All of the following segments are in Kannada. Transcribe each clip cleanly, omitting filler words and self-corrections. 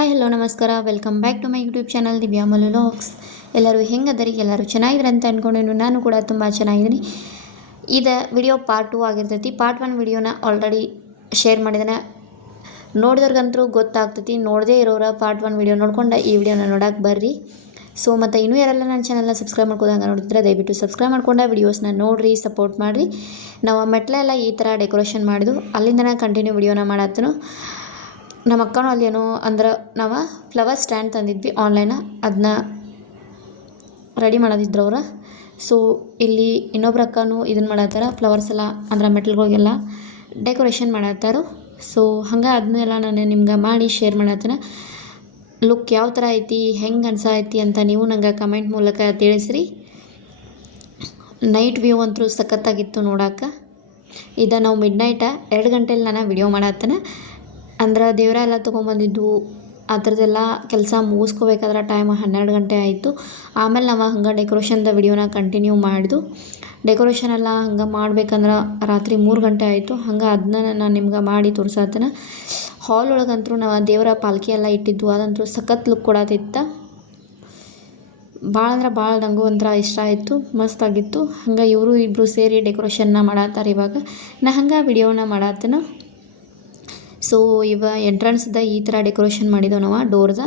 ಹಾಯ್ ಹಲೋ ನಮಸ್ಕಾರ, welcome back to my YouTube channel Divya Mallu vlogs. ಎಲ್ಲರೂ ಹೆಂಗದರಿ? ಎಲ್ಲರೂ ಚೆನ್ನಾಗಿದ್ರೆ ಅಂತ ಅಂದ್ಕೊಂಡು ನಾನು ಕೂಡ ತುಂಬ ಚೆನ್ನಾಗಿದ್ದೀನಿ. ಇದು ವಿಡಿಯೋ ಪಾರ್ಟ್ 2 ಆಗಿರ್ತೈತಿ. ಪಾರ್ಟ್ 1 ವಿಡಿಯೋನ ಆಲ್ರೆಡಿ ಶೇರ್ ಮಾಡಿದ್ದೇನೆ, ನೋಡಿದವ್ರಿಗಂತೂ ಗೊತ್ತಾಗ್ತೈತಿ. ನೋಡದೇ ಇರೋರ ಪಾರ್ಟ್ 1 ವಿಡಿಯೋ ನೋಡ್ಕೊಂಡು ಈ ವಿಡಿಯೋನ ನೋಡೋಕೆ ಬರ್ರಿ. ಸೊ ಮತ್ತು ಇನ್ನೂ ಯಾರೆಲ್ಲ ನನ್ನ ಚಾನಲ್ನ ಸಬ್ಸ್ಕ್ರೈಬ್ ಮಾಡ್ಕೋದಂಗೆ ನೋಡ್ತಿದ್ರೆ ದಯವಿಟ್ಟು ಸಬ್ಸ್ಕ್ರೈಬ್ ಮಾಡ್ಕೊಂಡು ವೀಡಿಯೋಸ್ನ ನೋಡಿರಿ, ಸಪೋರ್ಟ್ ಮಾಡಿರಿ. ನಾವು ಮೆಟ್ಲೆಲ್ಲ ಈ ಥರ ಡೆಕೋರೇಷನ್ ಮಾಡಿದ್ದು ಅಲ್ಲಿಂದ ಕಂಟಿನ್ಯೂ ವಿಡಿಯೋನ ಮಾಡತ್ತನು. ನಮ್ಮ ಅಕ್ಕನೂ ಅಲ್ಲಿ ಏನೋ ಅಂದ್ರೆ ನಾವು ಫ್ಲವರ್ ಸ್ಟ್ಯಾಂಡ್ ತಂದಿದ್ವಿ ಆನ್ಲೈನ, ಅದನ್ನ ರೆಡಿ ಮಾಡೋದಿದ್ರು ಅವ್ರು. ಸೊ ಇಲ್ಲಿ ಇನ್ನೊಬ್ರು ಅಕ್ಕನೂ ಇದನ್ನು ಮಾಡತ್ತಾರ, ಫ್ಲವರ್ಸ್ ಎಲ್ಲ ಅಂದ್ರೆ ಮೆಟಲ್ಗಳಿಗೆಲ್ಲ ಡೆಕೋರೇಷನ್ ಮಾಡತ್ತಾರು. ಸೊ ಹಂಗೆ ಅದನ್ನೆಲ್ಲ ನಾನು ನಿಮ್ಗೆ ಮಾಡಿ ಶೇರ್ ಮಾಡತ್ತೇನೆ. ಲುಕ್ ಯಾವ ಥರ ಐತಿ, ಹೆಂಗೆ ಅನ್ಸೈತಿ ಅಂತ ನೀವು ನಂಗೆ ಕಮೆಂಟ್ ಮೂಲಕ ತಿಳಿಸ್ರಿ. ನೈಟ್ ವ್ಯೂ ಅಂತೂ ಸಖತ್ತಾಗಿತ್ತು ನೋಡೋಕೆ. ಇದು ನಾವು ಮಿಡ್ನೈಟ 2 ಗಂಟೆಲಿ ನಾನು ವಿಡಿಯೋ ಮಾಡತ್ತೇನೆ. ಅಂದ್ರೆ ದೇವರ ಎಲ್ಲ ತೊಗೊಂಬಂದಿದ್ದು ಆ ಥರದ್ದೆಲ್ಲ ಕೆಲಸ ಮುಗಿಸ್ಕೋಬೇಕಾದ್ರೆ ಟೈಮ್ 12 ಗಂಟೆ ಆಯಿತು. ಆಮೇಲೆ ನಾವು ಹಂಗೆ ಡೆಕೋರೇಷನ್ದ ವಿಡಿಯೋನ ಕಂಟಿನ್ಯೂ ಮಾಡಿದ್ದು. ಡೆಕೋರೇಷನ್ ಎಲ್ಲ ಹಂಗೆ ಮಾಡ್ಬೇಕಂದ್ರೆ ರಾತ್ರಿ 3 ಗಂಟೆ ಆಯಿತು. ಹಂಗೆ ಅದನ್ನ ನಾನು ನಿಮ್ಗೆ ಮಾಡಿ ತೋರ್ಸತ್ತೇನೆ. ಹಾಲ್ ಒಳಗಂತೂ ನಾವು ದೇವರ ಪಾಲ್ಕಿ ಎಲ್ಲ ಇಟ್ಟಿದ್ದು, ಅದಂತೂ ಸಖತ್ ಲುಕ್ ಕೊಡತ್ತಿತ್ತು. ಭಾಳ ಅಂದ್ರೆ ಭಾಳ ನಂಗೂ ಒಂಥರ ಇಷ್ಟ ಆಯಿತು, ಮಸ್ತಾಗಿತ್ತು. ಹಂಗೆ ಇವರು ಇಬ್ಬರು ಸೇರಿ ಡೆಕೋರೇಷನ್ನ ಮಾಡತ್ತಾರೆ. ಇವಾಗ ನಾ ಹಂಗೆ ವಿಡಿಯೋನ ಮಾಡತ್ತೇನೆ. ಸೊ ಎಂಟ್ರೆನ್ಸ್ದ ಈ ಥರ ಡೆಕೋರೇಷನ್ ಮಾಡಿದ್ದೆವು ನಾವು ಡೋರ್ದ.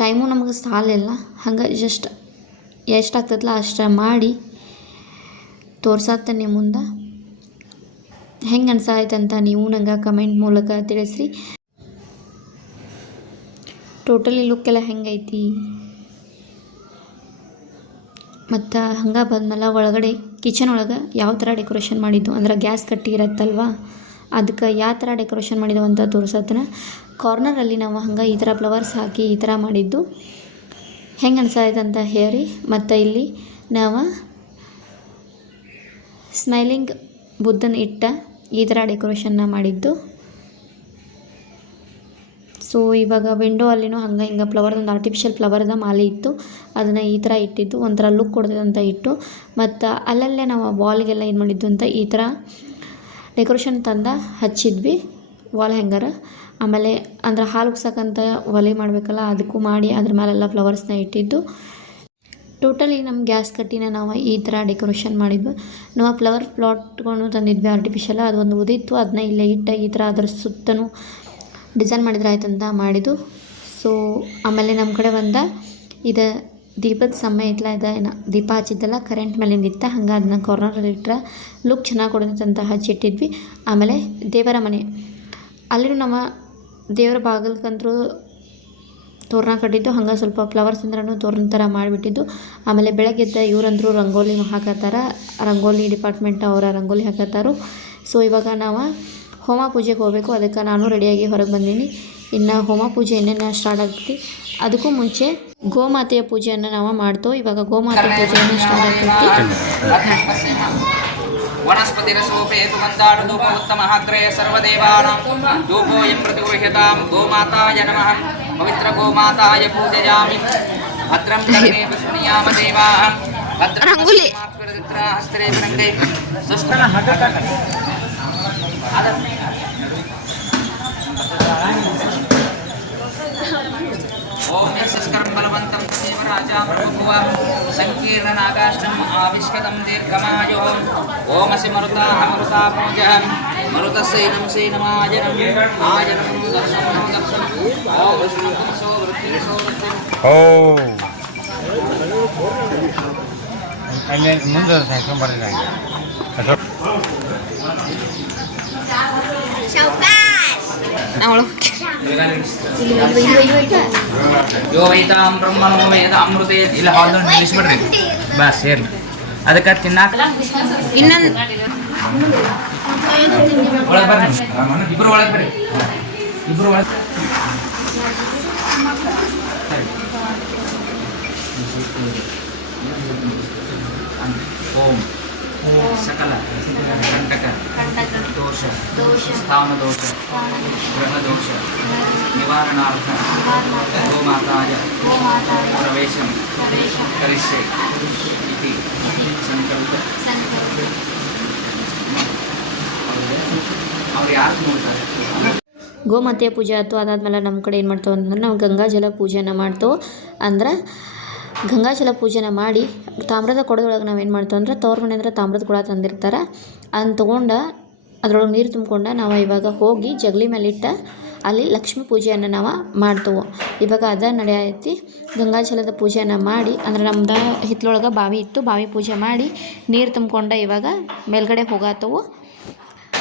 ಟೈಮು ನಮಗೆ ಸಾಲಿಲ್ಲ, ಹಂಗೆ ಜಸ್ಟ್ ಎಷ್ಟಾಗ್ತದಲ್ಲ ಅಷ್ಟು ಮಾಡಿ ತೋರ್ಸತ್ತೇನೆ ಮುಂದೆ. ಹೆಂಗೆ ಅನ್ಸಾಯ್ತಂತ ನೀವು ನಂಗೆ ಕಮೆಂಟ್ ಮೂಲಕ ತಿಳಿಸ್ರಿ. ಟೋಟಲಿ ಲುಕ್ ಎಲ್ಲ ಹೆಂಗೈತಿ ಮತ್ತು ಹಂಗೆ ಬಂದಮೇಲೆ ಒಳಗಡೆ ಕಿಚನ್ ಒಳಗೆ ಯಾವ ಥರ ಡೆಕೋರೇಷನ್ ಮಾಡಿದ್ದು ಅಂದ್ರೆ ಗ್ಯಾಸ್ ಕಟ್ಟಿ ಇರತ್ತಲ್ವ, ಅದಕ್ಕೆ ಯಾವ ಥರ ಡೆಕೋರೇಷನ್ ಮಾಡಿದ್ದೆವು ಅಂತ ತೋರ್ಸತ್ತೇನೆ. ಕಾರ್ನರಲ್ಲಿ ನಾವು ಹಂಗೆ ಈ ಥರ ಫ್ಲವರ್ಸ್ ಹಾಕಿ ಈ ಥರ ಮಾಡಿದ್ದು ಹೆಂಗೆ ಅನ್ಸಾಯ್ತು ಅಂತ ಹೇಳಿ. ಮತ್ತು ಇಲ್ಲಿ ನಾವು ಸ್ಮೈಲಿಂಗ್ ಬುದ್ಧನ ಇಟ್ಟ ಈ ಥರ ಡೆಕೋರೇಷನ್ನ ಮಾಡಿದ್ದು. ಸೊ ಇವಾಗ ವಿಂಡೋ ಅಲ್ಲಿನೂ ಹಂಗೆ ಹಿಂಗೆ ಫ್ಲವರ್ದೊಂದು ಆರ್ಟಿಫಿಷಿಯಲ್ ಫ್ಲವರ್ದ ಮಾಲೆ ಇತ್ತು, ಅದನ್ನು ಈ ಥರ ಇಟ್ಟಿದ್ದು ಒಂಥರ ಲುಕ್ ಕೊಡ್ತದೆ ಅಂತ ಇಟ್ಟು. ಮತ್ತು ಅಲ್ಲಲ್ಲೇ ನಾವು ವಾಲ್ಗೆಲ್ಲ ಏನು ಮಾಡಿದ್ದು ಅಂತ ಈ ಥರ ಡೆಕೋರೇಷನ್ ತಂದು ಹಚ್ಚಿದ್ವಿ ವಾಲ್ ಹ್ಯಾಂಗರ್. ಆಮೇಲೆ ಅಂದ್ರೆ ಹಾಲು ಉಗ್ಸಕ್ಕಂತ ಒಲೆ ಮಾಡಬೇಕಲ್ಲ, ಅದಕ್ಕೂ ಮಾಡಿ ಅದ್ರ ಮೇಲೆಲ್ಲ ಫ್ಲವರ್ಸ್ನ ಇಟ್ಟಿದ್ದು. ಟೋಟಲಿ ನಮ್ಮ ಗ್ಯಾಸ್ ಕಟ್ಟಿನ ನಾವು ಈ ಥರ ಡೆಕೋರೇಷನ್ ಮಾಡಿದ್ವಿ. ನಾವು ಫ್ಲವರ್ ಪ್ಲಾಟ್ಗಳನ್ನು ತಂದಿದ್ವಿ ಆರ್ಟಿಫಿಷಿಯಲ್, ಅದು ಒಂದು ಉದಿತ್ತು, ಅದನ್ನ ಇಲ್ಲೇ ಇಟ್ಟು ಈ ಥರ ಅದ್ರ ಸುತ್ತಲೂ ಡಿಸೈನ್ ಮಾಡಿದ್ರೆ ಆಯ್ತಂತ ಮಾಡಿದ್ದು. ಸೊ ಆಮೇಲೆ ನಮ್ಮ ಕಡೆ ಇದು ದೀಪದ ಸಮಯ ಇತ್ತಲ್ಲ, ಇದು ದೀಪ ಹಚ್ಚಿದ್ದೆಲ್ಲ ಕರೆಂಟ್ ಮೇಲಿಂದ ಇತ್ತು, ಹಂಗೆ ಅದನ್ನ ಕಾರ್ನರಲ್ಲಿ ಇಟ್ಟರೆ ಲುಕ್ ಚೆನ್ನಾಗಿ ಕೊಡುತ್ತೆ ಅಂತ ಹಚ್ಚಿಟ್ಟಿದ್ವಿ. ಆಮೇಲೆ ದೇವರ ಮನೆ ಅಲ್ಲಿನೂ ನಮ್ಮ ದೇವರ ಬಾಗಿಲ್ಕಂತರೂ ತೋರಣ ಕಟ್ಟಿದ್ದು, ಹಂಗೆ ಸ್ವಲ್ಪ ಫ್ಲವರ್ಸ್ ಅಂದ್ರೂ ತೋರಣ ಥರ ಮಾಡಿಬಿಟ್ಟಿದ್ದು. ಆಮೇಲೆ ಬೆಳಗ್ಗೆದ್ದ ಇವರಂದ್ರು ರಂಗೋಲಿ ಹಾಕತ್ತಾರ, ರಂಗೋಲಿ ಡಿಪಾರ್ಟ್ಮೆಂಟ್ ಅವರ ರಂಗೋಲಿ ಹಾಕತ್ತಾರು. ಸೊ ಇವಾಗ ನಾವು ಹೋಮ ಪೂಜೆಗೆ ಹೋಗಬೇಕು, ಅದಕ್ಕೆ ನಾನು ರೆಡಿಯಾಗಿ ಹೊರಗೆ ಬಂದೀನಿ. ಇನ್ನು ಹೋಮ ಪೂಜೆ ಏನೇನು ಸ್ಟಾರ್ಟ್ ಆಗ್ತೈತಿ, ಅದಕ್ಕೂ ಮುಂಚೆ ಗೋಮಾತೆಯ ಪೂಜೆಯನ್ನು ನಾವು ಮಾಡ್ತೇವೆ. ಇವಾಗ ಗೋಮಾತೆ ಪೂಜೆಯನ್ನು ಸ್ಟಾರ್ಟ್ ಆಗ್ತೈತಿ. ವನಸ್ಪತಿರಸೋಪೇತು ಮಂದಾರ ಧೂಪ ಉತ್ತಮಃ ಅಗ್ರಯ ಸರ್ವದೇವಾನಾಂ ಧೂಪೋಯಂ ಪ್ರತಿಗೃಹ್ಯತಾಂ ಗೋಮಾತಾಯ ನಮಃ ಪವಿತ್ರ ಗೋಮಾತಾಯ ಪೂಜಯಾಮಿ ಭದ್ರಂ ಕರ್ಣೇ ವಿಷ್ಣುಯಾಮ ದೇವಾಃ ಭದ್ರಂ ಮಾತ್ವರದಿತ್ರ ಹಸ್ತರೇ ವಿನಂದೇ ಸುಷ್ಟನ ಓಂ ಯಸ್ಕರಂ ಬಲವಂತಂ ದೇವರಾಜಾ ಪ್ರಭುವ ಸಂಕೀರ್ಣನಾಗಾಷ್ಟಂ ಆವಿಷ್ಕೃತಂ ದೀರ್ಘಮಾಯೋ ಓಮಸಿ ಮರುತಾಃ ಮರುತಾ ಪೂಜಃ ಮರುತಸ್ಸೈನಂ ಸೈನಮಾಯನಂ ಆಯನಂ ದರ್ಶನಂ ದರ್ಶನಂ ಓಂ ವಿಷ್ಣುಪುಂಸೋ ವೃದ್ಧಿಸೋ ಓಂ ಅಲ್ಲಿ ಮುಂದೆ ಸಾಯಂಕಾಲ ಬರಲಿಲ್ಲ ಯೋ ವೈತಾಂ ಬ್ರಹ್ಮಣೋ ವೇದ ಅಮೃತೆ ಇಲ್ಲ ಹಾಲು ನಿಲ್ಲಿಸ್ಬಿಡ್ರಿ ಬಸ್ ಸೇರಿ ಅದಕ್ಕೆ ತಿನ್ನಾಕ ಇನ್ನೊಂದು ಒಳಗೆ ಬರ್ರಿ, ಇಬ್ರು ಒಳಗೆ ಬರ್ರಿ, ಇಬ್ರು ಒಳಗೆ ಓಂ ಸಕಲ ಕಂಟಕ ದೋಷ ಸ್ಥಾನ ದೋಷ ಗ್ರಹ ದೋಷ ನಿವಾರಣಾರ್ಥ ಗೋಮಾತಾಯ ಪ್ರವೇಶಂ ಕರಿಷ್ಯೆ ಇತಿ ಸಂಕಲ್ಪ. ಅವ್ರು ಯಾರು ನೋಡ್ತಾರೆ ಗೋಮಾತೆಯ ಪೂಜೆ ಆಯ್ತು. ಅದಾದಮೇಲೆ ನಮ್ಮ ಕಡೆ ಏನು ಮಾಡ್ತೇವೆ ಅಂತಂದ್ರೆ ನಾವು ಗಂಗಾಜಲ ಪೂಜೆನ ಮಾಡ್ತೇವೆ. ಅಂದ್ರೆ ಗಂಗಾಜಲ ಪೂಜೆನ ಮಾಡಿ ತಾಮ್ರದ ಕೊಡದೊಳಗೆ ನಾವೇನು ಮಾಡ್ತೇವೆ ಅಂದ್ರೆ ತವ್ರ ಮನೆ ಅಂದ್ರೆ ತಾಮ್ರದ ಕೊಡ ತಂದಿರ್ತಾರೆ, ಅದನ್ನ ತೊಗೊಂಡು ಅದ್ರೊಳಗೆ ನೀರು ತುಂಬಿಕೊಂಡು ನಾವು ಇವಾಗ ಹೋಗಿ ಜಗಲಿ ಮೇಲಿಟ್ಟು ಅಲ್ಲಿ ಲಕ್ಷ್ಮೀ ಪೂಜೆಯನ್ನು ನಾವು ಮಾಡ್ತೇವೆ. ಇವಾಗ ಅದ ನಡೆಯೈತಿ. ಗಂಗಾಜಲದ ಪೂಜೆಯನ್ನು ಮಾಡಿ ಅಂದ್ರೆ ನಮ್ದು ಹಿತ್ತಲೊಳಗೆ ಬಾವಿ ಇತ್ತು, ಬಾವಿ ಪೂಜೆ ಮಾಡಿ ನೀರು ತುಂಬಿಕೊಂಡು ಇವಾಗ ಮೇಲ್ಗಡೆ ಹೋಗತ್ತವು.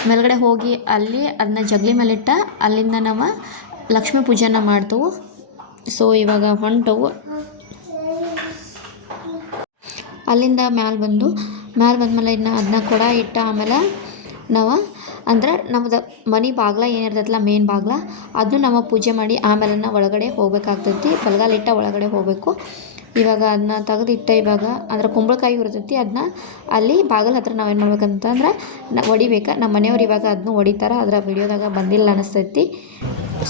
ಮೇಲ್ಗಡೆ ಹೋಗಿ ಅಲ್ಲಿ ಅದನ್ನ ಜಗಲಿ ಮೇಲಿಟ್ಟು ಅಲ್ಲಿಂದ ನಾವು ಲಕ್ಷ್ಮೀ ಪೂಜೆನ ಮಾಡ್ತೇವೆ. ಸೊ ಇವಾಗ ಹೊಂಟವು. ಅಲ್ಲಿಂದ ಮ್ಯಾಲೆ ಬಂದಮೇಲೆ ಇನ್ನು ಅದನ್ನ ಕೊಡ ಇಟ್ಟು ಆಮೇಲೆ ನಾವು ಅಂದ್ರೆ ನಮ್ಮದು ಮನೆ ಬಾಗ್ಲ ಏನಿರ್ತೈತಲ್ಲ ಮೇನ್ ಬಾಗ್ಲ ಅದನ್ನು ನಾವು ಪೂಜೆ ಮಾಡಿ ಆಮೇಲೆ ಒಳಗಡೆ ಹೋಗ್ಬೇಕಾಗ್ತೈತಿ. ಬಲಗಾಲಿಟ್ಟ ಒಳಗಡೆ ಹೋಗಬೇಕು. ಇವಾಗ ಅದನ್ನ ತೆಗೆದಿಟ್ಟ ಇವಾಗ ಅಂದ್ರೆ ಕುಂಬಳಕಾಯಿ ಇರ್ತೈತಿ, ಅದನ್ನ ಅಲ್ಲಿ ಬಾಗಿಲ ಹತ್ರ ನಾವೇನು ಮಾಡ್ಬೇಕಂತಂದ್ರೆ ಹೊಡಿಬೇಕು. ನಮ್ಮ ಮನೆಯವ್ರು ಇವಾಗ ಅದನ್ನು ಹೊಡಿತಾರೆ, ಅದರ ವಿಡಿಯೋದಾಗ ಬಂದಿಲ್ಲ ಅನಿಸ್ತೈತಿ.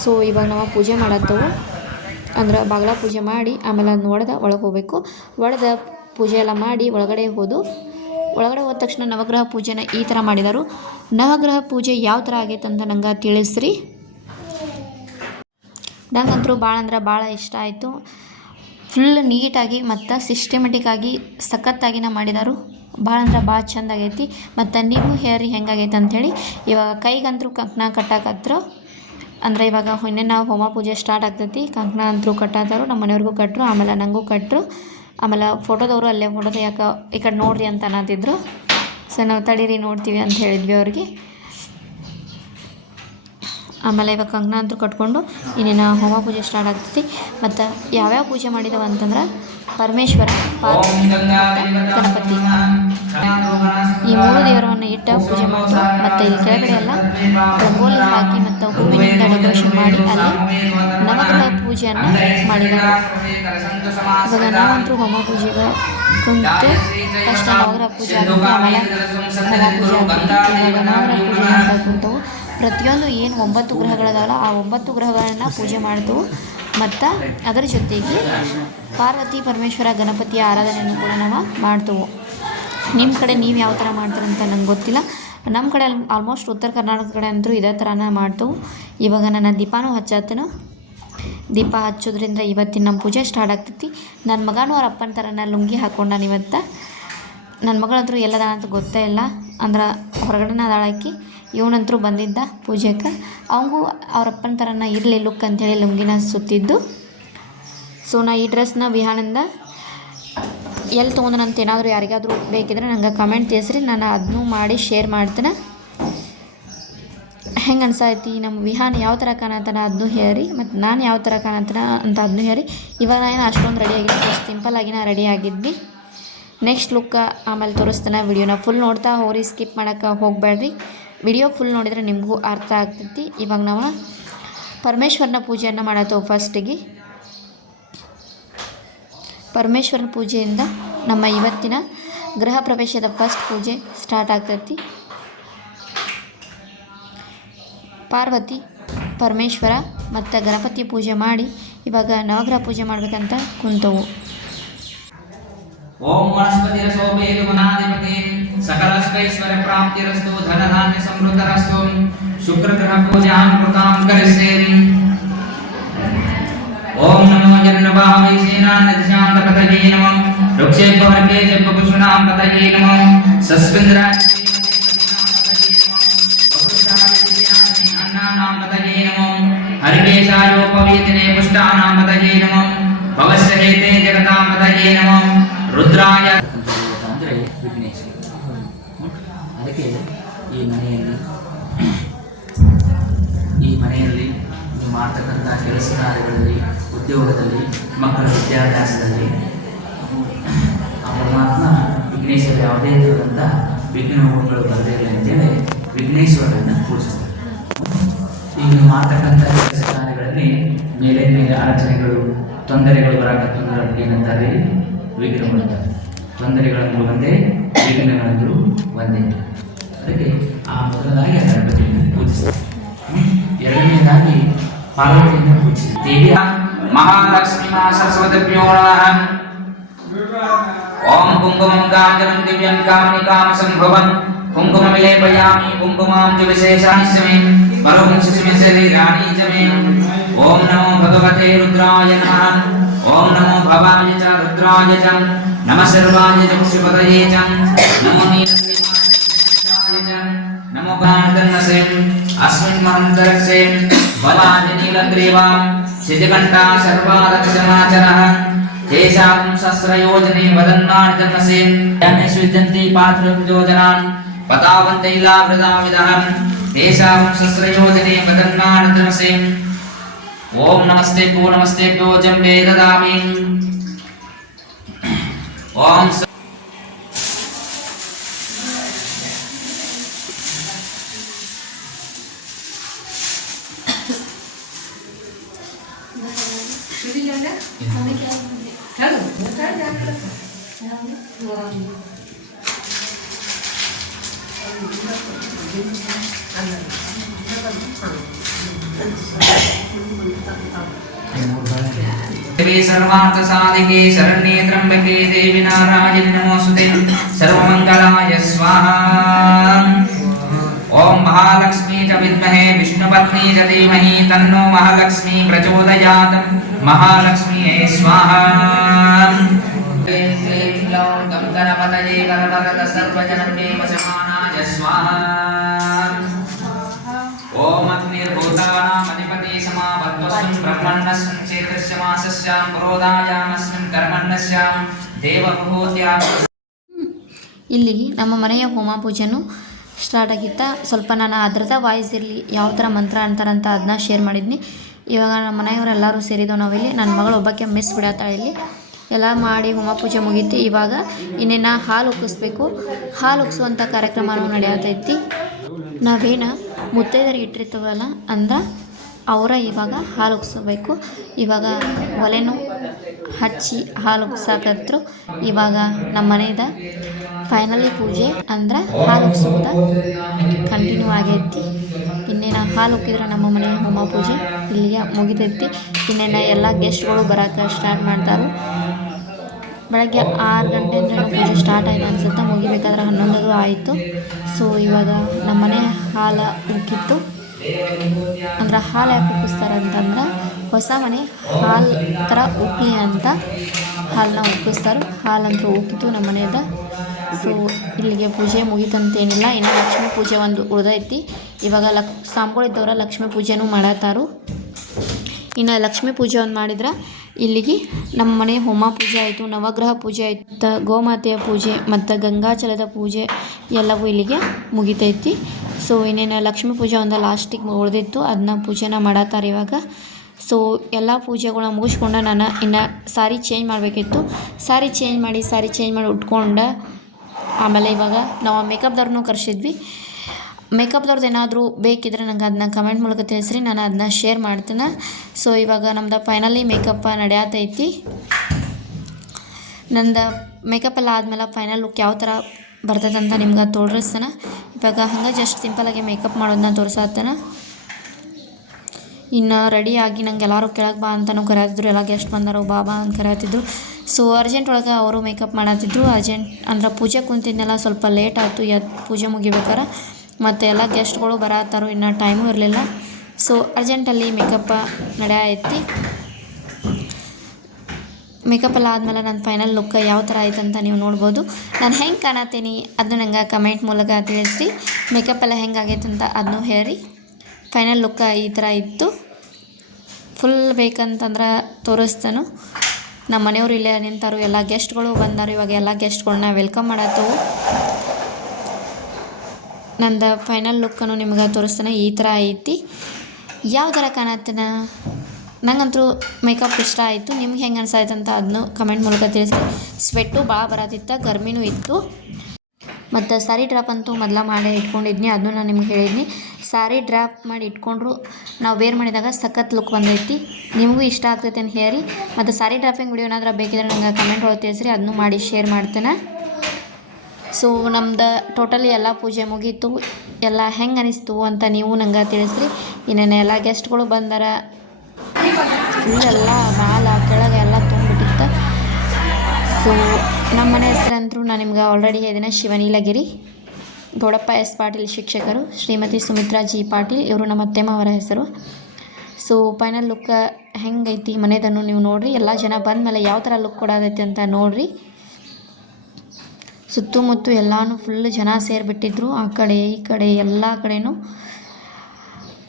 ಸೊ ಇವಾಗ ನಾವು ಪೂಜೆ ಮಾಡತ್ತೇವೆ. ಅಂದ್ರೆ ಬಾಗಿಲ ಪೂಜೆ ಮಾಡಿ ಆಮೇಲೆ ಅದನ್ನ ಒಳಗೆ ಹೋಗಬೇಕು. ಪೂಜೆ ಎಲ್ಲ ಮಾಡಿ ಒಳಗಡೆ ಹೋದ ತಕ್ಷಣ ನವಗ್ರಹ ಪೂಜೆನ ಈ ಥರ ಮಾಡಿದರು. ನವಗ್ರಹ ಪೂಜೆ ಯಾವ ಥರ ಆಗೈತೆ ಅಂತ ನಂಗೆ ತಿಳಿಸ್ರಿ. ನಂಗಂತೂ ಭಾಳ ಇಷ್ಟ ಆಯಿತು. ಫುಲ್ ನೀಟಾಗಿ ಮತ್ತು ಸಿಸ್ಟಮೆಟಿಕ್ಕಾಗಿ ಸಖತ್ತಾಗಿನ ಮಾಡಿದರು. ಭಾಳ ಚೆಂದ ಆಗೈತಿ. ಮತ್ತು ನೀವು ಹೇಳಿ ಹೆಂಗಾಗೈತೆ ಅಂಥೇಳಿ. ಇವಾಗ ಕೈಗಂತೂ ಕಂಕಣ ಕಟ್ಟಾಕತ್ರು. ಅಂದರೆ ಇವಾಗ ಇನ್ನೇನು ಹೋಮ ಪೂಜೆ ಸ್ಟಾರ್ಟ್ ಆಗ್ತೈತಿ. ಕಂಕಣ ಅಂತೂ ಕಟ್ಟಾದರು, ನಮ್ಮ ಮನೆಯವ್ರಿಗೂ ಕಟ್ಟರು, ಆಮೇಲೆ ನನಗೂ ಕಟ್ಟರು. ಆಮೇಲೆ ಫೋಟೋದವರು ಅಲ್ಲೇ ಫೋಟೋದ ಯಾಕೆ ಈ ಕಡೆ ನೋಡ್ರಿ ಅಂತ ಅನ್ನತ್ತಿದ್ರು. ಸೊ ನಾವು ತಡೀರಿ ನೋಡ್ತೀವಿ ಅಂತ ಹೇಳಿದ್ವಿ ಅವ್ರಿಗೆ. ಆಮೇಲೆ ಇವಾಗ ಕಂಕಣ ಅಂತೂ ಕಟ್ಕೊಂಡು ಇನ್ನೇನು ಹೋಮ ಪೂಜೆ ಸ್ಟಾರ್ಟ್ ಆಗ್ತೈತಿ. ಮತ್ತು ಯಾವ್ಯಾವ ಪೂಜೆ ಮಾಡಿದವ ಅಂತಂದ್ರೆ ಪರಮೇಶ್ವರ, ಪಾರ್ವತಿ, ಗಣಪತಿ ಈ 3 ದೇವರನ್ನು ಇಟ್ಟು ಪೂಜೆ ಮಾಡ್ತು. ಮತ್ತು ಇಲ್ಲಿ ಕೆಳಗಡೆ ಎಲ್ಲ ರಂಗೋಲಿ ಹಾಕಿ ಮತ್ತು ಹೂವಿನಿಂದ ಡೆಕೋರೇಷನ್ ಮಾಡಿ ಅಲ್ಲಿ ನವಗ್ರಹ ಪೂಜೆಯನ್ನು ಮಾಡಿದರು. ಇವಾಗ ನಾವಂತೂ ಹೋಮ ಪೂಜೆಗೆ ಕುಂತು ಫಸ್ಟ್ ನವಗ್ರಹ ಪೂಜೆ ಆಗುತ್ತೆ, ಆಮೇಲೆ ಹೋಮ ಪೂಜೆ ಆಗುತ್ತೆ. ಇವಾಗ ನವಗ್ರಹ ಪೂಜೆ ಮಾಡ್ತಾ ಕುಂತವು. ಪ್ರತಿಯೊಂದು ಏನು 9 ಗ್ರಹಗಳದಾವಲ್ಲ ಆ 9 ಗ್ರಹಗಳನ್ನು ಪೂಜೆ ಮಾಡ್ತೇವೆ. ಮತ್ತು ಅದರ ಜೊತೆಗೆ ಪಾರ್ವತಿ, ಪರಮೇಶ್ವರ, ಗಣಪತಿಯ ಆರಾಧನೆಯನ್ನು ಕೂಡ ನಾವು ಮಾಡ್ತೇವೆ. ನಿಮ್ಮ ಕಡೆ ನೀವು ಯಾವ ಥರ ಮಾಡ್ತೀರಂತ ನಂಗೆ ಗೊತ್ತಿಲ್ಲ. ನಮ್ಮ ಕಡೆ ಆಲ್ಮೋಸ್ಟ್ ಉತ್ತರ ಕರ್ನಾಟಕದ ಕಡೆ ಅಂತೂ ಇದೇ ಥರನ ಮಾಡ್ತೇವೆ. ಇವಾಗ ನಾನು ದೀಪನೂ ಹಚ್ಚತ್ತೇನೆ. ದೀಪ ಹಚ್ಚೋದ್ರಿಂದ ಇವತ್ತಿನ ನಮ್ಮ ಪೂಜೆ ಸ್ಟಾರ್ಟ್ ಆಗ್ತೈತಿ. ನನ್ನ ಮಗನೂ ಅವ್ರ ಅಪ್ಪನ ಥರನ ಲುಂಗಿ ಹಾಕ್ಕೊಂಡಾನ ಇವತ್ತು. ನನ್ನ ಮಗಳಂತೂ ಎಲ್ಲದ ಅಂತ ಗೊತ್ತೇ ಇಲ್ಲ, ಅಂದ್ರೆ ಹೊರಗಡೆನ ಅದಾಳಾಕಿ. ಇವನಂತರೂ ಬಂದಿದ್ದ ಪೂಜೆಗೆ, ಅವಂಗೂ ಅವರಪ್ಪನ ಥರನ ಇರಲಿ ಲುಕ್ ಅಂಥೇಳಿ ಲುಂಗಿನ ಸುತ್ತಿದ್ದು. ಸೊ ನಾ ಈ ಡ್ರೆಸ್ನ ವಿಹಾನಿಂದ ಎಲ್ಲಿ ತೊಗೊಂಡನಂತ ಏನಾದರೂ ಯಾರಿಗಾದರೂ ಬೇಕಿದ್ರೆ ನಂಗೆ ಕಮೆಂಟ್ ತಿಳಿಸ್ರಿ, ನಾನು ಅದನ್ನೂ ಮಾಡಿ ಶೇರ್ ಮಾಡ್ತೇನೆ. ಹೆಂಗೆ ಅನ್ಸಾಯ್ತಿ ನಮ್ಮ ವಿಹಾನ್ ಯಾವ ಥರ ಕಾಣತ್ತಾನ ಅದನ್ನೂ ಹೇಳಿ, ಮತ್ತು ನಾನು ಯಾವ ಥರ ಕಾಣತ್ತಾನ ಅಂತ ಅದನ್ನೂ ಹೇಳಿ. ಇವಾಗ ನಾನು ಅಷ್ಟೊಂದು ರೆಡಿ ಆಗಿದ್ದೆ, ಸಿಂಪಲ್ಲಾಗಿ ನಾನು ರೆಡಿ ಆಗಿದ್ವಿ. ನೆಕ್ಸ್ಟ್ ಲುಕ್ಕ ಆಮೇಲೆ ತೋರಿಸ್ತಾನೆ. ವಿಡಿಯೋನ ಫುಲ್ ನೋಡ್ತಾ ಹೋಗ್ರಿ, ಸ್ಕಿಪ್ ಮಾಡೋಕ್ಕೆ ಹೋಗಬೇಡ್ರಿ. ವಿಡಿಯೋ ಫುಲ್ ನೋಡಿದರೆ ನಿಮಗೂ ಅರ್ಥ ಆಗ್ತೈತಿ. ಇವಾಗ ನಾವು ಪರಮೇಶ್ವರನ ಪೂಜೆಯನ್ನು ಮಾಡತ್ತೇವೆ. ಫಸ್ಟಿಗೆ ಪರಮೇಶ್ವರನ ಪೂಜೆಯಿಂದ ನಮ್ಮ ಇವತ್ತಿನ ಗೃಹ ಪ್ರವೇಶದ ಫಸ್ಟ್ ಪೂಜೆ ಸ್ಟಾರ್ಟ್ ಆಗ್ತೈತಿ. ಪಾರ್ವತಿ, ಪರಮೇಶ್ವರ ಮತ್ತು ಗಣಪತಿ ಪೂಜೆ ಮಾಡಿ ಇವಾಗ ನವಗ್ರಹ ಪೂಜೆ ಮಾಡಬೇಕಂತ ಕುಂತವು. ಓಂ ವನಸ್ಪತಿರಸೋಪೇತು ವನಾಧಿಪತಿ ಸಕಲೈಶ್ವರ್ಯ ಪ್ರಾಪ್ತಿರಸ್ತು ಧನಧಾನ್ಯ ಸಮೃದ್ಧರಸ್ತು ಶುಕ್ರಗ್ರಹ ಪೂಜಾಂ ಕೃತಾಂ ಕರಿಷ್ಯೇಮಿ. ಓಂ ನಮೋ ಜನ್ನಭಾವೈ ಸೇನಾನದಿಶಾಂ ತಪತಯೇ ನಮಃ ವೃಕ್ಷೇಭ್ಯೋ ವರ್ಗೇಭ್ಯೋ ಪುಷ್ಣಾಂ ಪತಯೇ ನಮಃ ಸಸ್ಮಿಂದ್ರಾಯ अन्नानां पतये नमः हरिकेशायोपवीतिने पुष्टानां पतये नमः भवस्यहेते जगतां पतये नमः रुद्राय ಅಂದರೆ ವಿಘ್ನೇಶ್. ಅದಕ್ಕೆ ಈ ಮನೆಯಲ್ಲಿ ನೀವು ಮಾಡ್ತಕ್ಕಂಥ ಕೆಲಸ ಕಾರ್ಯಗಳಲ್ಲಿ, ಉದ್ಯೋಗದಲ್ಲಿ, ಮಕ್ಕಳ ವಿದ್ಯಾಭ್ಯಾಸದಲ್ಲಿ ಆ ಪರಮಾತ್ಮ ವಿಘ್ನೇಶ್ವರ ಯಾವುದೇ ಥರದಂಥ ವಿಘ್ನಗಳು ಬರದೇ ಇಲ್ಲ ಅಂತೇಳಿ ವಿಘ್ನೇಶ್ವರನನ್ನು ಪೂಜಿಸ್ತಾರೆ. ಈಗ ನೀವು ಮಾಡ್ತಕ್ಕಂಥ ಕೆಲಸ ಕಾರ್ಯಗಳಲ್ಲಿ ಮೇಲೆ ಅಡಚಣೆಗಳು, ತೊಂದರೆಗಳು ಬರತಕ್ಕಂಥ ಏನಂತಾರೆ ವಿಘ್ನಗಳು ಅಂತಾರೆ. ತೊಂದರೆಗಳಂದರೂ ಒಂದೇ, ವಿಘ್ನಗಳಂದರೂ ಒಂದೇ. ಅದಕ್ಕೆ ಆ ಮೊದಲದಾಗಿ ಆ ಗಣಪತಿಯನ್ನು ಪೂಜಿಸ್ತಾರೆ. ಎರಡನೇದಾಗಿ ಪಾರ್ವತಿಯನ್ನು ಪೂಜಿಸ್ತಾರೆ. ದೇವಿಯ ಮಹಾಲಕ್ಷ್ಮೀ ಸರಸ್ವತಿಭ್ಯೋ ನಮಃ. ಓಂ ಕುಂಕುಮಂ ಕಾಂಚನಂ ದಿವ್ಯಂ ಕಾಮನಿ ಕಾಮ ಸಂಭವಂ ಕುಂಕುಮ ವಿಲೇಪಯಾಮಿ ಕುಂಕುಮಾಂ ಚ ವಿಶೇಷಾನಿಸ್ಮಿ शरीराणि च मे ओम नमो भगवते रुद्राय नमः ओम नमो भवाय च रुद्राय च नमः सर्वाय चक्षुपतये च नमो नीलग्रीवाय च नमो गान्धर्मसे अस्मिन् महन्तरक्षे भवाय नीलग्रीवा सिद्धकण्ठा सर्वारक्षमाचरः तेषां सहस्रयोजने वदन्नानि धर्मसे यानि स्विद्यन्ति पात्रयोजनान् पतावन्तैलावृताविदः तेषां सहस्रयोजने वदन्नानि धर्मसे ओम नमस्तेभ्यो जम्बे ददामि ओम देवी सर्वार्थ साधिके शरण्ये त्र्यंबके देवी नारायणि नमोस्तुते सर्वमंगलाय स्वाहा ओम महालक्ष्मी च विद्महे विष्णुपत्नी च धीमहि तन्नो महालक्ष्मी प्रचोदयात् महालक्ष्म्यै स्वाहा गणपतये वरवरद सर्वजनमे वशमानाय स्वाहा ओम अग्निर्भूतानाम् अधिपति समावत्वस्मिन् ब्रह्मण्यस्मिन् चेतस्यमासस्यां क्रोधायामस्मिन् कर्मण्यस्यां देवभूत्यां ಇಲ್ಲಿ ನಮ್ಮ ಮನೆಯ ಹೋಮ ಪೂಜೆನೂ ಸ್ಟಾರ್ಟ್ ಆಗಿತ್ತಾ. ಸ್ವಲ್ಪ ನಾನು ಅದ್ರದ ವಾಯ್ಸ್ ಇರಲಿ ಯಾವ ಥರ ಮಂತ್ರ ಅಂತಾರಂತ ಅದನ್ನ ಶೇರ್ ಮಾಡಿದ್ನಿ. ಇವಾಗ ನಮ್ಮ ಮನೆಯವರೆಲ್ಲರೂ ಸೇರಿದ್ದೋ ನಾವಿಲ್ಲಿ. ನನ್ನ ಮಗಳು ಒಬ್ಬಕ್ಕೆ ಮಿಸ್ ಬಿಡತ್ತಾಳೆ ಇಲ್ಲಿ. ಎಲ್ಲ ಮಾಡಿ ಹೋಮ ಪೂಜೆ ಮುಗೀತಿ. ಇವಾಗ ಇನ್ನೇನು ಹಾಲು ಉಕ್ಕಿಸ್ಬೇಕು. ಹಾಲು ಉಕ್ಸುವಂಥ ಕಾರ್ಯಕ್ರಮನೂ ನಡೆಯತೈತಿ. ನಾವೇನು ಮುತ್ತೈದರಿಗೆ ಇಟ್ಟಿರ್ತೀವಲ್ಲ ಅಂದ್ರೆ ಅವರ ಇವಾಗ ಹಾಲು ಉಕ್ಸಬೇಕು. ಇವಾಗ ಒಲೆನೂ ಹಚ್ಚಿ ಹಾಲು ಉಕ್ಸಾಕತ್ರು. ಇವಾಗ ನಮ್ಮ ಮನೆಯದ ಫೈನಲಿ ಪೂಜೆ ಅಂದ್ರೆ ಹಾಲು ಉಕ್ಸೋದ ಕಂಟಿನ್ಯೂ ಆಗೈತಿ. ಇನ್ನೇನು ಹಾಲು ಉಕ್ಕಿದ್ರೆ ನಮ್ಮ ಮನೆಯ ಹೋಮ ಪೂಜೆ ಇಲ್ಲಿಗೆ ಮುಗಿತೈತಿ. ಇನ್ನೇನು ಎಲ್ಲ ಗೆಸ್ಟ್ಗಳು ಬರೋಕೆ ಸ್ಟಾರ್ಟ್ ಮಾಡ್ತಾರೆ. ಬೆಳಗ್ಗೆ 6 ಗಂಟೆಯಿಂದ ಪೂಜೆ ಸ್ಟಾರ್ಟ್ ಆಯಿತು ಅನಿಸುತ್ತೆ. ಮುಗಿಬೇಕಾದ್ರೆ 11 ಆಯಿತು. ಸೊ ಇವಾಗ ನಮ್ಮ ಮನೆ ಹಾಲು ಉಕ್ಕಿತ್ತು. ಅಂದ್ರೆ ಹಾಲು ಯಾಕೆ ಉಕ್ಕಿಸ್ತಾರೆ ಅಂತಂದ್ರೆ ಹೊಸ ಮನೆ ಹಾಲು ಥರ ಉಕ್ಕಲಿ ಅಂತ ಹಾಲನ್ನ ಉಕ್ಕಿಸ್ತಾರೆ. ಹಾಲಂತೂ ಉಕ್ಕಿತು ನಮ್ಮ ಮನೆಯದ. ಸೊ ಇಲ್ಲಿಗೆ ಪೂಜೆ ಮುಗೀತಂತೇನಿಲ್ಲ. ಇನ್ನು ಲಕ್ಷ್ಮೀ ಪೂಜೆ ಒಂದು ಉಳಿದೈತಿ. ಇವಾಗ ಸಾಂಬ್ಗಳಿದ್ದವ್ರ ಲಕ್ಷ್ಮೀ ಪೂಜೆನೂ ಮಾಡತ್ತಾರು. ಇನ್ನು ಲಕ್ಷ್ಮೀ ಪೂಜೆ ಒಂದು ಮಾಡಿದ್ರೆ ಇಲ್ಲಿಗೆ ನಮ್ಮ ಮನೆ ಹೋಮ ಪೂಜೆ ಆಯಿತು, ನವಗ್ರಹ ಪೂಜೆ ಆಯಿತು, ಗೋಮಾತೆಯ ಪೂಜೆ ಮತ್ತು ಗಂಗಾಚಲದ ಪೂಜೆ ಎಲ್ಲವೂ ಇಲ್ಲಿಗೆ ಮುಗಿತೈತಿ. ಸೊ ಇನ್ನೇನು ಲಕ್ಷ್ಮೀ ಪೂಜೆ ಒಂದು ಲಾಸ್ಟಿಗೆ ಉಳಿದಿತ್ತು, ಅದನ್ನ ಪೂಜೆನ ಮಾಡತ್ತಾರೆ ಇವಾಗ. ಸೊ ಎಲ್ಲ ಪೂಜೆಗಳನ್ನ ಮುಗಿಸ್ಕೊಂಡು ನಾನು ಇನ್ನು ಸಾರಿ ಚೇಂಜ್ ಮಾಡಬೇಕಿತ್ತು. ಸಾರಿ ಚೇಂಜ್ ಮಾಡಿ ಉಟ್ಕೊಂಡು ಆಮೇಲೆ ಇವಾಗ ನಾವು ಮೇಕಪ್ದವ್ರನ್ನೂ ಕರೆಸಿದ್ವಿ. ಮೇಕಪ್ದವ್ರದ್ದು ಏನಾದರೂ ಬೇಕಿದ್ರೆ ನಂಗೆ ಅದನ್ನ ಕಮೆಂಟ್ ಮೂಲಕ ತಿಳಿಸ್ರಿ, ನಾನು ಅದನ್ನ ಶೇರ್ ಮಾಡ್ತೀನಿ. ಸೊ ಇವಾಗ ನಮ್ದು ಫೈನಲಿ ಮೇಕಪ್ ನಡೆಯತೈತಿ. ನಂದು ಮೇಕಪ್ ಎಲ್ಲ ಆದಮೇಲೆ ಫೈನಲ್ ಲುಕ್ ಯಾವ ಥರ ಬರ್ತದೆ ಅಂತ ನಿಮ್ಗೆ ತೋರಿಸ್ತಾನೆ. ಇವಾಗ ಹಂಗೆ ಜಸ್ಟ್ ಸಿಂಪಲಾಗಿ ಮೇಕಪ್ ಮಾಡೋದನ್ನ ತೋರಿಸತ್ತಾನ. ಇನ್ನು ರೆಡಿಯಾಗಿ ನಂಗೆ ಎಲ್ಲರೂ ಕೆಳಗೆ ಬಾ ಅಂತಲೂ ಕರೆಯತ್ತಿದ್ರು. ಎಲ್ಲ ಗೆಸ್ಟ್ ಬಂದರು ಬಾ ಅಂತ ಕರೆಯತ್ತಿದ್ರು. ಸೊ ಅರ್ಜೆಂಟ್ ಒಳಗೆ ಅವರು ಮೇಕಪ್ ಮಾಡತ್ತಿದ್ರು. ಅರ್ಜೆಂಟ್ ಅಂದ್ರೆ ಪೂಜೆ ಕುಂತಿದ್ನೆಲ್ಲ ಸ್ವಲ್ಪ ಲೇಟ್ ಆಯಿತು ಪೂಜೆ ಮುಗಿಬೇಕಾರೆ. ಮತ್ತು ಎಲ್ಲ ಗೆಸ್ಟ್ಗಳು ಬರತ್ತಾರು, ಇನ್ನು ಟೈಮೂ ಇರಲಿಲ್ಲ. ಸೊ ಅರ್ಜೆಂಟಲ್ಲಿ ಮೇಕಪ್ಪ ನಡೆಯೈತಿ. ಮೇಕಪ್ ಎಲ್ಲ ಆದಮೇಲೆ ನನ್ನ ಫೈನಲ್ ಲುಕ್ ಯಾವ ಥರ ಆಯ್ತು ಅಂತ ನೀವು ನೋಡ್ಬೋದು. ನಾನು ಹೆಂಗೆ ಕಾಣತ್ತೀನಿ ಅದನ್ನು ನಂಗೆ ಕಮೆಂಟ್ ಮೂಲಕ ತಿಳಿಸ್ರಿ. ಮೇಕಪ್ ಎಲ್ಲ ಹೆಂಗೆ ಆಗೈತೆ ಅಂತ ಅದನ್ನೂ ಹೇಳಿ. ಫೈನಲ್ ಲುಕ್ ಈ ಥರ ಇತ್ತು. ಫುಲ್ ಬೇಕಂತಂದ್ರೆ ತೋರಿಸ್ತಾನು. ನಮ್ಮ ಮನೆಯವರು ಇಲ್ಲೇ ನಿಂತಾರು, ಎಲ್ಲ ಗೆಸ್ಟ್ಗಳು ಬಂದಾರು. ಇವಾಗ ಎಲ್ಲ ಗೆಸ್ಟ್ಗಳನ್ನ ವೆಲ್ಕಮ್ ಮಾಡತ್ತವು. ನಂದು ಫೈನಲ್ ಲುಕ್ಕನ್ನು ನಿಮ್ಗೆ ತೋರಿಸ್ತಾನೆ. ಈ ಥರ ಐತಿ. ಯಾವ ಥರ ಕಾಣತ್ತನ ನಂಗಂತೂ ಮೇಕಪ್ ಇಷ್ಟ ಆಯಿತು. ನಿಮ್ಗೆ ಹೆಂಗೆ ಅನ್ಸಾಯ್ತು ಅಂತ ಅದನ್ನು ಕಮೆಂಟ್ ಮೂಲಕ ತಿಳಿಸಿ. ಸ್ವೆಟ್ಟು ಭಾಳ ಬರತ್ತಿತ್ತು, ಗರ್ಮಿನೂ ಇತ್ತು. ಮತ್ತು ಸ್ಯಾರಿ ಡ್ರಾಪ್ ಅಂತೂ ಮೊದಲ ಮಾಡಿ ಇಟ್ಕೊಂಡಿದ್ನಿ, ಅದನ್ನು ನಾನು ನಿಮ್ಗೆ ಹೇಳಿದ್ನಿ. ಸ್ಯಾರಿ ಡ್ರಾಪ್ ಮಾಡಿ ಇಟ್ಕೊಂಡ್ರು ನಾವು ವೇರ್ ಮಾಡಿದಾಗ ಸಖತ್ ಲುಕ್ ಬಂದೈತಿ. ನಿಮಗೂ ಇಷ್ಟ ಆಗ್ತೈತೆ ಅಂತ ಹೇಳಿ. ಮತ್ತು ಸ್ಯಾರಿ ಡ್ರಾಪಿಂಗ್ ವಿಡಿಯೋ ಏನಾದರೂ ಬೇಕಿದ್ರೆ ನಂಗೆ ಕಮೆಂಟ್ ಒಳಗೆ ತಿಳಿಸ್ರಿ, ಅದನ್ನು ಮಾಡಿ ಶೇರ್ ಮಾಡ್ತೇನೆ. ಸೊ ನಮ್ದು ಟೋಟಲಿ ಎಲ್ಲ ಪೂಜೆ ಮುಗೀತು. ಎಲ್ಲ ಹೆಂಗೆ ಅನಿಸ್ತು ಅಂತ ನೀವು ನಂಗೆ ತಿಳಿಸ್ರಿ. ಇನ್ನೇನು ಎಲ್ಲ ಗೆಸ್ಟ್ಗಳು ಬಂದಾರ. ಫುಲ್ಲೆಲ್ಲ ಮಾಲ ಕೆಳಗೆ ಎಲ್ಲ ತುಂಬಿಟ್ಟಿತ್ತು. ಸೊ ನಮ್ಮ ಮನೆ ಹೆಸರಂತರೂ ನಾನು ನಿಮ್ಗೆ ಆಲ್ರೆಡಿ ಹೇಳಿದ್ದೀನಿ, ಶಿವನೀಲಗಿರಿ. ಗೌಡಪ್ಪ ಎಸ್ ಪಾಟೀಲ್ ಶಿಕ್ಷಕರು, ಶ್ರೀಮತಿ ಸುಮಿತ್ರಾ ಜಿ ಪಾಟೀಲ್ ಇವರು ನಮ್ಮ ಅತ್ತೆಮ್ಮ ಅವರ ಹೆಸರು. ಸೊ ಫೈನಲ್ ಲುಕ್ ಹೆಂಗೈತಿ ಮನೆದನ್ನು ನೀವು ನೋಡಿರಿ. ಎಲ್ಲ ಜನ ಬಂದ ಮೇಲೆ ಯಾವ ಥರ ಲುಕ್ ಕೊಡೋದೈತಿ ಅಂತ ನೋಡಿರಿ. ಸುತ್ತಮುತ್ತ ಎಲ್ಲನೂ ಫುಲ್ ಜನ ಸೇರಿಬಿಟ್ಟಿದ್ರು, ಆ ಕಡೆ ಈ ಕಡೆ ಎಲ್ಲ ಕಡೆನೂ.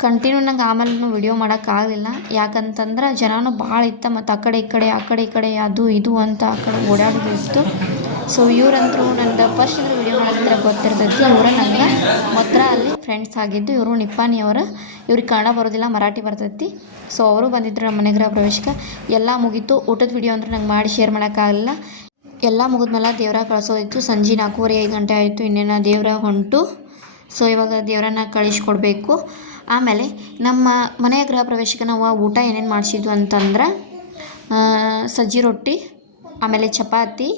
ಕಂಟಿನ್ಯೂ ನಂಗೆ ಆಮೇಲೆ ವಿಡಿಯೋ ಮಾಡೋಕ್ಕಾಗಲಿಲ್ಲ, ಯಾಕಂತಂದ್ರೆ ಜನನೂ ಭಾಳ ಇತ್ತು. ಮತ್ತು ಆ ಕಡೆ ಈ ಕಡೆ ಅದು ಇದು ಅಂತ ಆ ಕಡೆ ಓಡಾಡೋದಿತ್ತು. ಸೊ ಇವರಂತರೂ ನಂದು ಫಸ್ಟ್ ಅಂದ್ರೆ ವಿಡಿಯೋ ಮಾಡೋದಂದ್ರೆ ಗೊತ್ತಿರ್ತೈತಿ. ಇವರು ನಂಗೆ ಮಾತ್ರ ಅಲ್ಲಿ ಫ್ರೆಂಡ್ಸ್ ಆಗಿದ್ದು. ಇವರು ನಿಪ್ಪಾಣಿಯವರು, ಇವ್ರಿಗೆ ಕನ್ನಡ ಬರೋದಿಲ್ಲ, ಮರಾಠಿ ಬರ್ತೈತಿ. ಸೊ ಅವರು ಬಂದಿದ್ರು ನಮ್ಮ ಮನೆ ಗೃಹ ಪ್ರವೇಶಕ್ಕೆ. ಎಲ್ಲ ಮುಗೀತು. ಊಟದ ವಿಡಿಯೋ ಅಂದ್ರೆ ನಂಗೆ ಮಾಡಿ ಶೇರ್ ಮಾಡೋಕ್ಕಾಗಲಿಲ್ಲ. ಎಲ್ಲ ಮುಗಿದ್ಮೇಲೆ ದೇವರ ಕಳಿಸೋದಿತ್ತು. ಸಂಜೆ 4:45 ಗಂಟೆ ಆಯಿತು. ಇನ್ನೇನು ದೇವರ ಹೊಂಟು. ಸೊ ಇವಾಗ ದೇವರನ್ನ ಕಳಿಸ್ಕೊಡ್ಬೇಕು. ಆಮೇಲೆ ನಮ್ಮ ಮನೆಯ ಗೃಹ ಪ್ರವೇಶಕ್ಕೆ ನಾವು ಊಟ ಏನೇನು ಮಾಡಿಸಿದ್ವು ಅಂತಂದ್ರೆ ಸಜ್ಜಿ ರೊಟ್ಟಿ, ಆಮೇಲೆ ಚಪಾತಿ,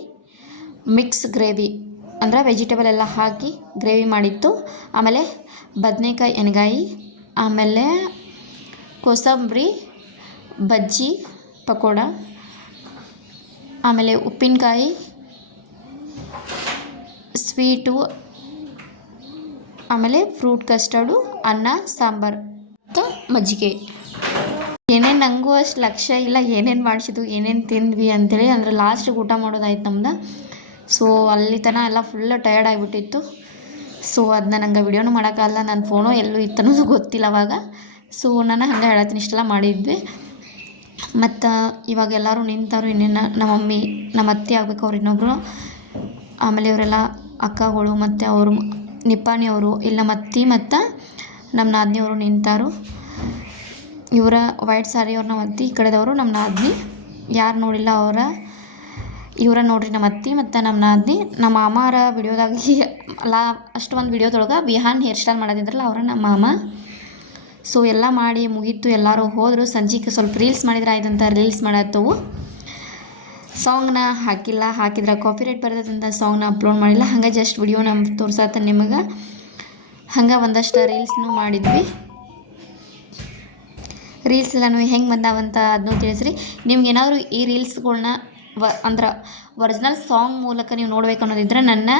ಮಿಕ್ಸ್ ಗ್ರೇವಿ ಅಂದರೆ ವೆಜಿಟೇಬಲ್ ಎಲ್ಲ ಹಾಕಿ ಗ್ರೇವಿ ಮಾಡಿತ್ತು. ಆಮೇಲೆ ಬದನೆಕಾಯಿ ಎಣ್ಗಾಯಿ, ಆಮೇಲೆ ಕೋಸಂಬರಿ, ಬಜ್ಜಿ, ಪಕೋಡ, ಆಮೇಲೆ ಉಪ್ಪಿನಕಾಯಿ, ಸ್ವೀಟು, ಆಮೇಲೆ ಫ್ರೂಟ್ ಕಸ್ಟರ್ಡು, ಅನ್ನ, ಸಾಂಬಾರು ಮತ್ತು ಮಜ್ಜಿಗೆ. ಏನೇನು ನನಗೂ ಅಷ್ಟು ಲಕ್ಷ್ಯ ಇಲ್ಲ ಏನೇನು ಮಾಡಿಸಿದ್ವು, ಏನೇನು ತಿಂದ್ವಿ ಅಂಥೇಳಿ. ಅಂದರೆ ಲಾಸ್ಟಿಗೆ ಊಟ ಮಾಡೋದಾಯ್ತು ನಮ್ದು. ಸೊ ಅಲ್ಲಿ ತನಕ ಎಲ್ಲ ಫುಲ್ ಟಯರ್ಡ್ ಆಗಿಬಿಟ್ಟಿತ್ತು. ಸೊ ಅದನ್ನ ನಂಗೆ ವಿಡಿಯೋನೂ ಮಾಡೋಕ್ಕಾಗಲ್ಲ, ನನ್ನ ಫೋನು ಎಲ್ಲೂ ಇತ್ತನ್ನೋದು ಗೊತ್ತಿಲ್ಲ ಅವಾಗ. ಸೊ ನಾನು ಹಂಗೆ ಹೇಳತ್ತೀನಿ, ಇಷ್ಟೆಲ್ಲ ಮಾಡಿದ್ವಿ. ಮತ್ತು ಇವಾಗ ಎಲ್ಲರೂ ನಿಂತರು. ಇನ್ನೇನು ನಮ್ಮ ಮಮ್ಮಿ, ನಮ್ಮ ಅತ್ತೆ ಆಗಬೇಕು, ಅವ್ರು ಇನ್ನೊಬ್ಬರು, ಆಮೇಲೆ ಇವರೆಲ್ಲ ಅಕ್ಕಗಳು ಮತ್ತು ಅವರು ನಿಪ್ಪಾಣಿಯವರು, ಇಲ್ಲಿ ನಮ್ಮ ಅತ್ತೆ ಮತ್ತು ನಮ್ಮ ನಾದಿನಿಯವರು ನಿಂತಾರು. ಇವರ ವೈಟ್ ಸ್ಯಾರಿ ಅವ್ರು ನಮ್ಮ ಅತ್ತೆ, ಈ ಕಡೆದವರು ನಮ್ಮ ನಾದಿನಿ. ಯಾರು ನೋಡಿಲ್ಲ ಇವರ ನೋಡ್ರಿ ನಮ್ಮ ಅತ್ತೆ ಮತ್ತು ನಮ್ಮ ನಾದಿನಿ. ನಮ್ಮ ಮಾಮಾರ ವಿಡಿಯೋದಾಗ ಅಷ್ಟೊಂದು ವಿಡಿಯೋದೊಳಗೆ ಬಿಹಾನ್ ಹೇರ್ ಸ್ಟೈಲ್ ಮಾಡೋದಿದ್ರಲ್ಲ ಅವರ ನಮ್ಮ ಮಾಮ. ಸೊ ಎಲ್ಲ ಮಾಡಿ ಮುಗೀತು, ಎಲ್ಲರೂ ಹೋದರು. ಸಂಜೆಗೆ ಸ್ವಲ್ಪ ರೀಲ್ಸ್ ಮಾಡಿದ್ರೆ ಆಯ್ತಂತ ರೀಲ್ಸ್ ಮಾಡತ್ತವು. ಸಾಂಗ್ನ ಹಾಕಿದ್ರೆ ಕಾಪಿ ರೈಟ್ ಬರ್ತದಂತ ಸಾಂಗ್ನ ಅಪ್ಲೋಡ್ ಮಾಡಿಲ್ಲ. ಹಂಗೆ ಜಸ್ಟ್ ವಿಡಿಯೋನ ತೋರ್ಸತ್ತ ನಿಮಗೆ. ಹಂಗೆ ಒಂದಷ್ಟು ರೀಲ್ಸ್ನೂ ಮಾಡಿದ್ವಿ. ರೀಲ್ಸ್ ಎಲ್ಲನೂ ಹೆಂಗೆ ಬಂದಾವಂತ ಅದನ್ನೂ ತಿಳಿಸ್ರಿ. ನಿಮ್ಗೇನಾದರೂ ಈ ರೀಲ್ಸ್ಗಳ್ನ ಅಂದ್ರೆ ಒರಿಜಿನಲ್ ಸಾಂಗ್ ಮೂಲಕ ನೀವು ನೋಡ್ಬೇಕು ಅನ್ನೋದಿದ್ರೆ ನನ್ನ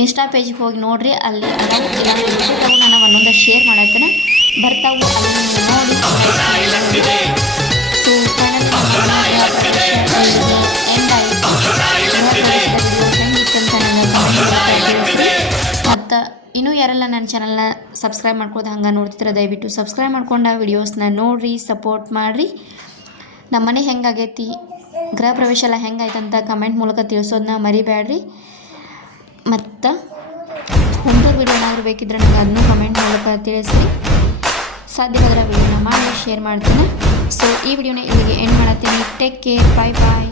ಇನ್ಸ್ಟಾ ಪೇಜಿಗೆ ಹೋಗಿ ನೋಡಿರಿ. ಅಲ್ಲಿ ಯೂಟ್ಯೂಬಾಗೂ ನಾನು ಒಂದೊಂದು ಶೇರ್ ಮಾಡತ್ತೇನೆ, ಬರ್ತಾವು, ಅಲ್ಲಿ ನೀವು ನೋಡಿ. ಸೊ ಎಂಡ್ ಆಯಿತು. ಹೆಂಗಿತ್ತಂತ ನನಗೆ ತಿಳಿಸ್ರಿ. ಮತ್ತು ಇನ್ನೂ ಯಾರೆಲ್ಲ ನನ್ನ ಚಾನಲ್ನ ಸಬ್ಸ್ಕ್ರೈಬ್ ಮಾಡ್ಕೋದು ಹಂಗೆ ನೋಡ್ತಿದ್ರೆ ದಯವಿಟ್ಟು ಸಬ್ಸ್ಕ್ರೈಬ್ ಮಾಡ್ಕೊಂಡು ವಿಡಿಯೋಸ್ನ ನೋಡಿರಿ, ಸಪೋರ್ಟ್ ಮಾಡಿರಿ. ನಮ್ಮ ಮನೆ ಹೆಂಗಾಗೈತಿ, ಗೃಹ ಪ್ರವೇಶ ಎಲ್ಲ ಹೆಂಗಾಯ್ತಂತ ಕಮೆಂಟ್ ಮೂಲಕ ತಿಳಿಸೋದನ್ನ ಮರಿಬೇಡ್ರಿ. ಮತ್ತು ಹೊಂಟೂರು ವಿಡಿಯೋ ಏನಾದರೂ ಬೇಕಿದ್ರೆ ನನಗೆ ಅದನ್ನು ಕಮೆಂಟ್ ಮೂಲಕ ತಿಳಿಸ್ರಿ. ಸಾಧ್ಯವಾದರೆ ವಿಡಿಯೋನ ಮಾಡಿ ಶೇರ್ ಮಾಡ್ತೀನಿ. ಸೊ ಈ ವಿಡಿಯೋನ ಇಲ್ಲಿಗೆ ಎಂಡ್ ಮಾಡ್ತೀನಿ. ಟೇಕ್ ಕೇರ್, ಬಾಯ್ ಬಾಯ್.